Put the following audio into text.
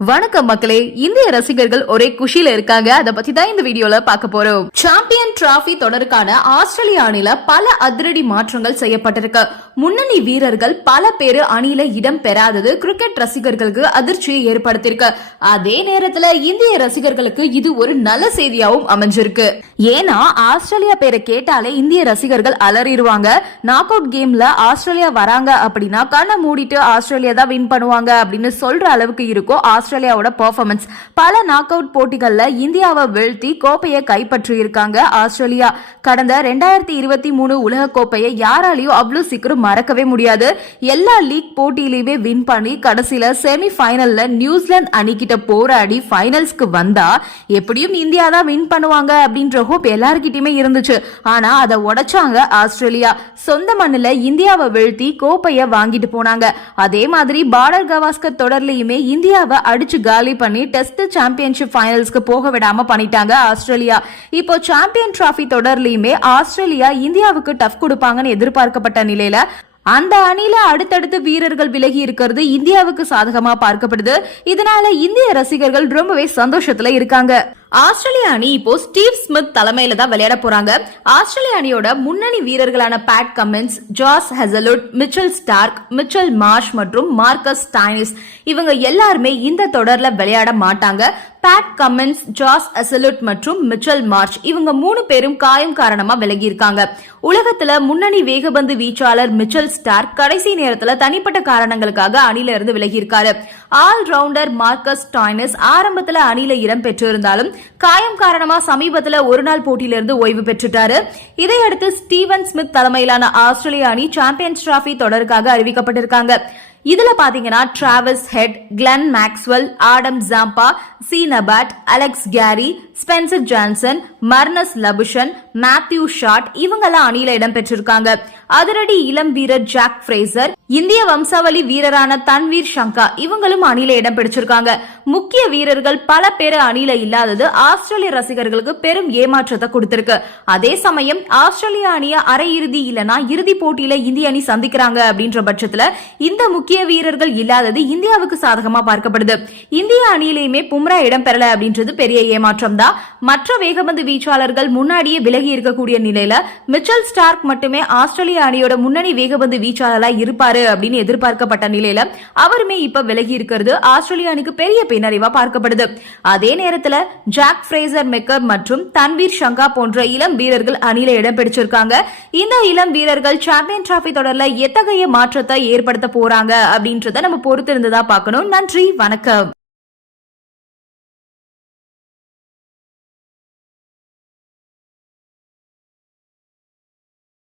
வணக்கம் மக்களே இந்திய ரசிகர்கள் ஒரே குஷியில இருக்காங்க. அதை பத்தி தான் இந்த வீடியோல பார்க்க போறோம். சாம்பியன் டிராபி தொடருக்கான ஆஸ்திரேலிய அணில பல அதிரடி மாற்றங்கள் செய்யப்பட்டிருக்கு. முன்னணி வீரர்கள் பல பேர் அணியில இடம் பெறாதது. கிரிக்கெட் ரசிகர்களுக்கு அதிர்ச்சியை ஏற்படுத்தியிருக்கு. அதே நேரத்துல இந்திய ரசிகர்களுக்கு இது ஒரு நல்ல செய்தியாவும் அமைஞ்சிருக்கு. ஏன்னா ஆஸ்திரேலியா பேரை கேட்டாலே இந்திய ரசிகர்கள் அலறிடுவாங்க. நாக் அவுட் கேம்ல ஆஸ்திரேலியா வராங்க அப்படின்னா கண்ணை மூடிட்டு ஆஸ்திரேலியா தான் வின் பண்ணுவாங்க அப்படின்னு சொல்ற அளவுக்கு இருக்கும் ஆஸ்திரேலியாவோட பர்ஃபார்மன்ஸ் பல நாக் அவுட் போட்டிகள்ல இந்தியாவை வீழ்த்தி கோப்பையை கைப்பற்றியிருக்காங்க ஆஸ்திரேலியா. கடந்த ரெண்டாயிரத்தி இருபத்தி மூணு உலக கோப்பையை யாராலையும் அவ்வளவு சீக்கிரம் மறக்கவே முடியாது. எல்லா லீக் போட்டியிலையுமே வின் பண்ணி கடைசியில செமி ஃபைனல்ல நியூசிலாந்து அணிக்கிட்ட போராடி ஃபைனல்ஸ்க்கு வந்தா எப்படியும் இந்தியா தான் வின் பண்ணுவாங்க அப்படின்ற ஹோப் எல்லார்கிட்டயுமே இருந்துச்சு. ஆனா அதை உடைச்சாங்க ஆஸ்திரேலியா. சொந்த மண்ணில் இந்தியாவை வீழ்த்தி கோப்பையை வாங்கிட்டு போனாங்க. அதே மாதிரி பார்டர் கவாஸ்கர் தொடர்லயுமே இந்தியாவை அடிச்சு காலி பண்ணி டெஸ்ட் சாம்பியன்ஷிப் ஃபைனல்ஸ்க்கு போக விடாம பண்ணிட்டாங்க ஆஸ்திரேலியா. இப்போ சாம்பியன் டிராஃபி தொடர்லயுமே ஆஸ்திரேலியா இந்தியாவுக்கு டஃப் கொடுப்பாங்கன்னு எதிர்பார்க்கப்பட்ட நிலையில அந்த அணில அடுத்தடுத்து வீரர்கள் விலகி இருக்கிறது இந்தியாவுக்கு சாதகமா பார்க்கப்படுது. இதனால இந்திய ரசிகர்கள் ரொம்பவே சந்தோஷத்துல இருக்காங்க. ஆஸ்திரேலிய அணி இப்போ ஸ்டீவ் ஸ்மித் தலைமையில தான் விளையாட போறாங்க. ஆஸ்திரேலிய அணியோட முன்னணி வீரர்களான Pat Cummins Josh Hazlewood Mitchell Starc Mitchell Marsh மற்றும் மார்க்கஸ் டைனிஸ் இவங்க எல்லாருமே இந்த தொடர்ல விளையாட மாட்டாங்க. பேட் கமின்ஸ் ஜாஸ் அசலுட் மற்றும் மிச்சல் மார்ச் இவங்க மூணு பேரும் காயம் காரணமா விலகி இருக்காங்க. உலகத்துல முன்னணி வேகபந்து வீச்சாளர் மிச்சல் ஸ்டார்க் கடைசி நேரத்துல தனிப்பட்ட காரணங்களுக்காக அணில இருந்து விலகி இருக்காரு. ஆல் ரவுண்டர் மார்க்கஸ் டாய்னஸ் ஆரம்பத்தில் அணியில இடம் பெற்றிருந்தாலும் காயம் காரணமா சமீபத்தில் ஒரு நாள் போட்டியிலிருந்து ஓய்வு பெற்றுட்டாரு. இதையடுத்து ஸ்டீவன் ஸ்மித் தலைமையிலான ஆஸ்திரேலிய அணி சாம்பியன்ஸ் டிராபி தொடருக்காக அறிவிக்கப்பட்டிருக்காங்க. இதுல பாத்தீங்கன்னா Travis Head Glenn Maxwell Adam Zampa Sean Abbott Alex Carey Spencer Johnson Marnus Labuschagne Matthew Short இவங்கெல்லாம் அணியில இடம் பெற்றிருக்காங்க. அதிரடி இளம் வீரர் ஜாக் ஃப்ரேசர் இந்திய வம்சாவளி வீரரான தன்வீர் சங்கா இவங்களும் அணியில இடம் பிடிச்சிருக்காங்க. முக்கிய வீரர்கள் பல பேர் அணியில இல்லாதது ஆஸ்திரேலிய ரசிகர்களுக்கு பெரும் ஏமாற்றத்தை கொடுத்திருக்கு. அதே சமயம் ஆஸ்திரேலிய அணிய அரையிறுதி இல்லனா இறுதி போட்டியில இந்திய அணி சந்திக்கிறாங்க அப்படின்ற பட்சத்துல இந்த முக்கிய வீரர்கள் இல்லாதது இந்தியாவுக்கு சாதகமா பார்க்கப்படுது. இந்திய அணியிலேயுமே பும்ரா இடம் பெறல அப்படின்றது பெரிய ஏமாற்றம் தான் மற்ற வேகபந்து வீச்சாளர்கள் முன்னாடியே விலகி இருக்கக்கூடிய நிலையில மிச்சல் ஸ்டார்க் மட்டுமே ஆஸ்திரேலிய அணியோட முன்னணி வேகபந்து வீச்சாளரா இருப்பாரு அப்படின்னு எதிர்பார்க்கப்பட்ட நிலையில அவருமே இப்ப விலகி இருக்கிறது. ஆஸ்திரேலிய அணிக்கு பெரிய பின்னடைவா பார்க்கப்படுது. அதே நேரத்துல ஜாக் ஃப்ரேசர் மெக்கர் மற்றும் தன்வீர் சங்கா போன்ற இளம் வீரர்கள் அணியில இடம் பிடிச்சிருக்காங்க. இந்த இளம் வீரர்கள் சாம்பியன் டிராபி தொடர்ல எத்தகைய மாற்றத்தை ஏற்படுத்த போறாங்க அப்படின்றத நம்ம பொறுத்திருந்துதான் பார்க்கணும். நன்றி வணக்கம்.